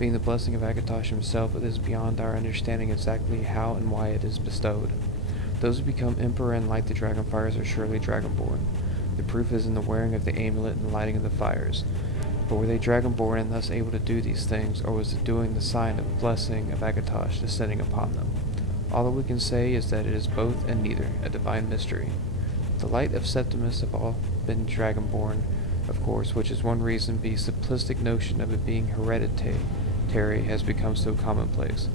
Being the blessing of Akatosh himself, it is beyond our understanding exactly how and why it is bestowed. Those who become Emperor and light the dragon fires are surely dragonborn. The proof is in the wearing of the amulet and lighting of the fires. But were they dragonborn and thus able to do these things, or was it doing the sign of blessing of Akatosh descending upon them? All that we can say is that it is both and neither, a divine mystery. The light of Septimus have all been dragonborn, of course, which is one reason the simplistic notion of it being hereditary has become so commonplace.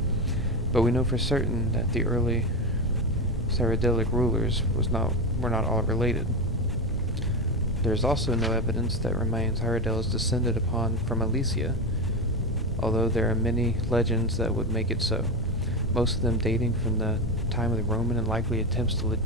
But we know for certain that the early Cyrodiilic rulers were not all related. There is also no evidence that remains Cyrodiil is descended upon from Alesia, although there are many legends that would make it so, most of them dating from the time of the Roman and likely attempts to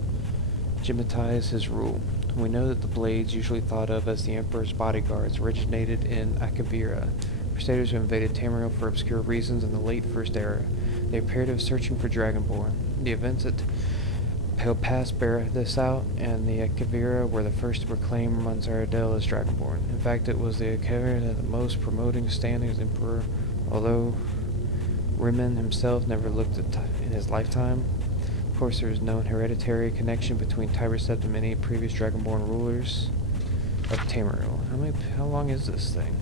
legitimize his rule. We know that the blades, usually thought of as the emperor's bodyguards, originated in Akavira, crusaders who invaded Tamriel for obscure reasons in the late First Era. They appeared to have searching for dragonborn. The events at Pale Pass bear this out, and the Akavira were the first to proclaim Cyrodiil as dragonborn. In fact, it was the Akavira that the most promoting standing as emperor, although Rimmon himself never looked at in his lifetime. Of course, there is no hereditary connection between Tiber Septim and any previous dragonborn rulers of Tamriel. How long is this thing?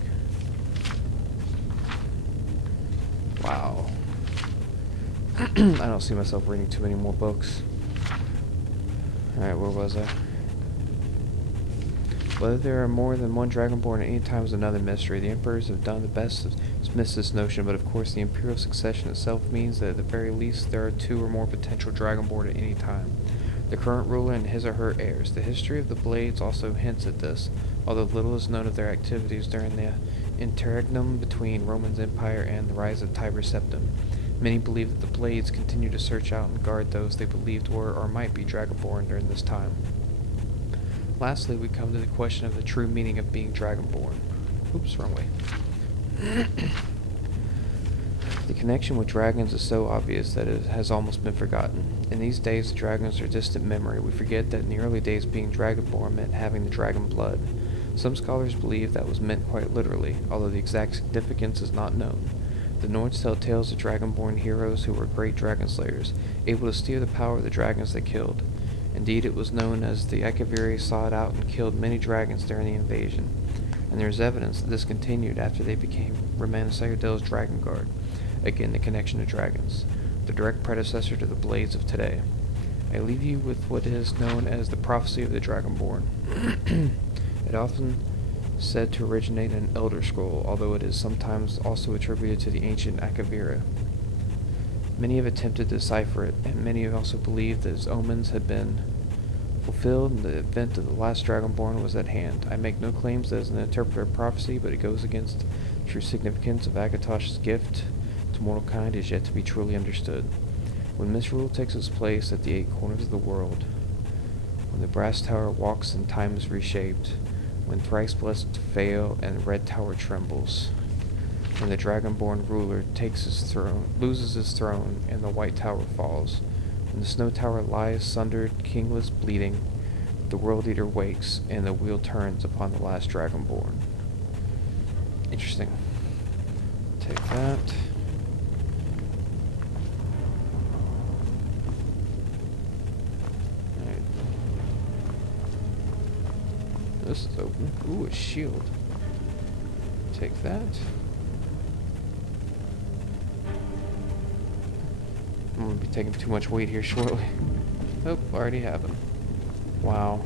Wow. I don't see myself reading too many more books. Alright, where was I? Whether there are more than one dragonborn at any time is another mystery. The emperors have done the best to dismiss this notion, but of course the imperial succession itself means that at the very least there are 2 or more potential dragonborn at any time. The current ruler and his or her heirs. The history of the Blades also hints at this, although little is known of their activities during the interregnum between Roman's Empire and the rise of Tiber Septim. Many believe that the Blades continue to search out and guard those they believed were or might be dragonborn during this time. Lastly, we come to the question of the true meaning of being dragonborn. Oops, wrong way. The connection with dragons is so obvious that it has almost been forgotten. In these days, the dragons are distant memory. We forget that in the early days being dragonborn meant having the dragon blood. Some scholars believe that was meant quite literally, although the exact significance is not known. The Nords tell tales of dragonborn heroes who were great dragon slayers, able to steer the power of the dragons they killed. Indeed, it was known as the Akaviri sought out and killed many dragons during the invasion, and there is evidence that this continued after they became Cyrodiil's Dragon Guard. Again, the connection to dragons, the direct predecessor to the Blades of today. I leave you with what is known as the prophecy of the Dragonborn. It often said to originate in an Elder Scroll, although it is sometimes also attributed to the ancient Akavira. Many have attempted to decipher it, and many have also believed that its omens had been fulfilled and the event of the last Dragonborn was at hand. I make no claims as an interpreter of prophecy, but it goes against the true significance of Akatosh's gift to mortal kind is yet to be truly understood. When misrule takes its place at the 8 corners of the world, when the brass tower walks and time is reshaped, when thrice blessed fail and the red tower trembles, when the dragonborn ruler takes his throne, loses his throne, and the white tower falls, when the snow tower lies sundered, kingless, bleeding, the world eater wakes, and the wheel turns upon the last dragonborn. Interesting. Take that. Alright. This is open. Ooh, a shield. Take that. I'm going to be taking too much weight here shortly. Oh, already happened. Wow.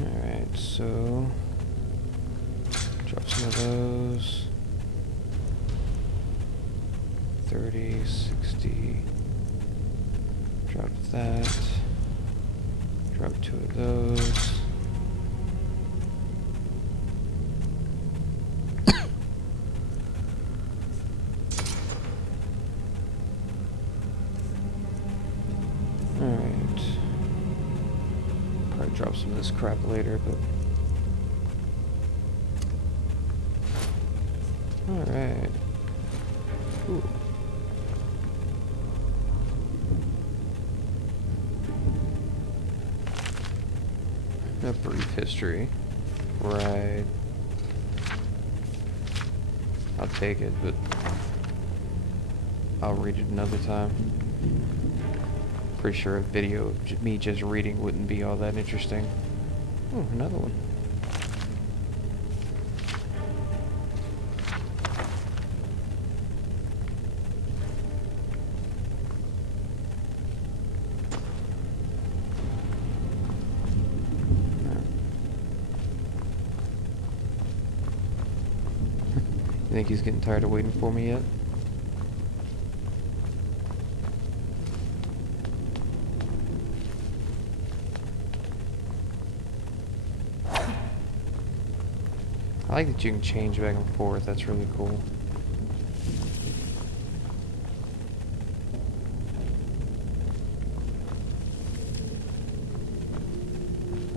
Alright, so drop some of those. 30, 60. Drop that. Drop 2 of those. Drop some of this crap later, but alright. Ooh. A brief history. Right. I'll take it, but I'll read it another time. Pretty sure a video of me just reading wouldn't be all that interesting. Oh, another one. You think he's getting tired of waiting for me yet? I like that you can change back and forth, that's really cool.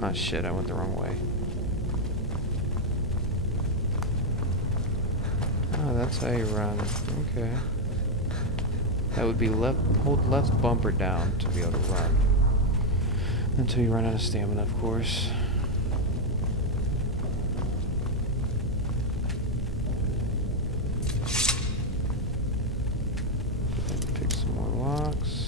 Oh shit, I went the wrong way. Oh, that's how you run. Okay. That would be hold left bumper down to be able to run. Until you run out of stamina, of course. Pick some more locks.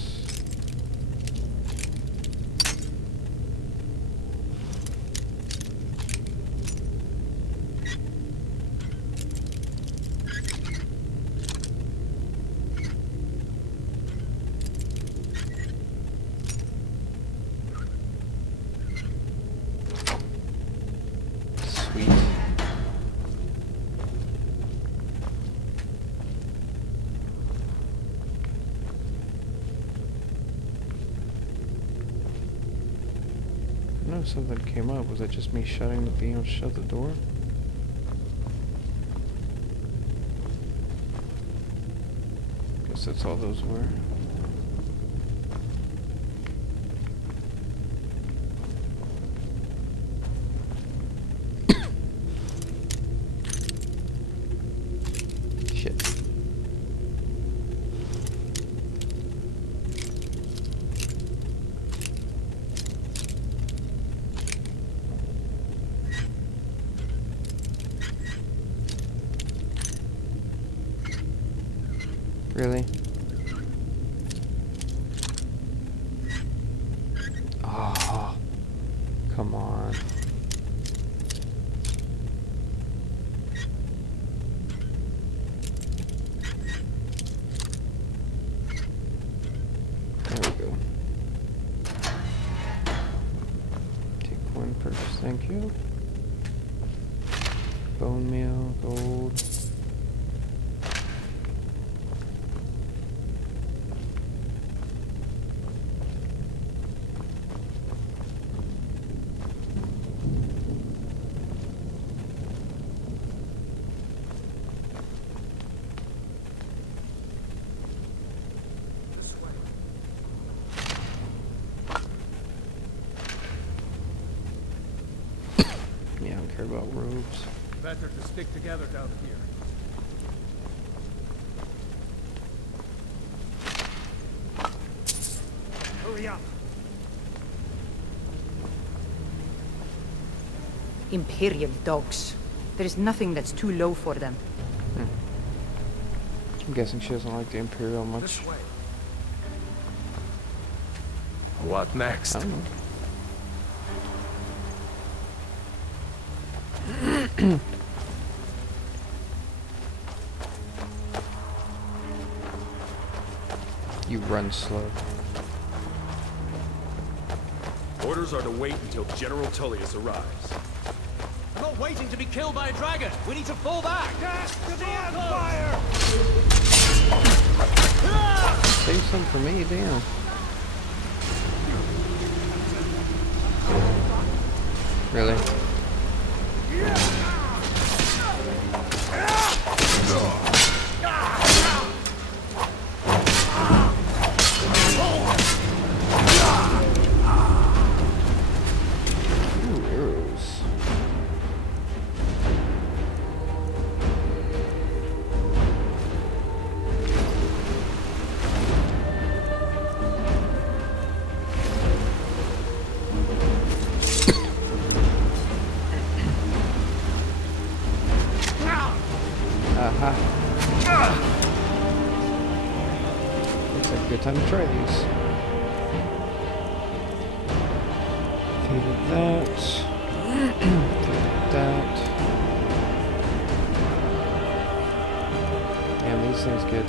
Sweet. I know something came up. Was that just me being able to shut the door? Guess that's all those were. Shit. Really? Oh, come on. There we go. Take one purchase, thank you. Bone meal, gold. Yeah, I don't care about robes. Better to stick together down here. Hurry up! Imperial dogs. There is nothing that's too low for them. I'm guessing she doesn't like the Imperial much. This way. What next? I don't know. You run slow. Orders are to wait until General Tullius arrives. I'm not waiting to be killed by a dragon. We need to fall back. To the Empire! Save some for me, damn. Really? Ooh, arrows. Aha. Looks like a good time to try these. Feed that. Feed that. And these things get